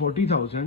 40,000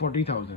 40,000۔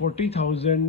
40,000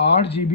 8GB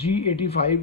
G85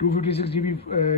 256GB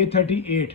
A38۔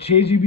6GB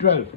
12۔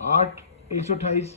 8/128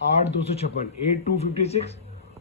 8/256، 8256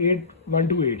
8128۔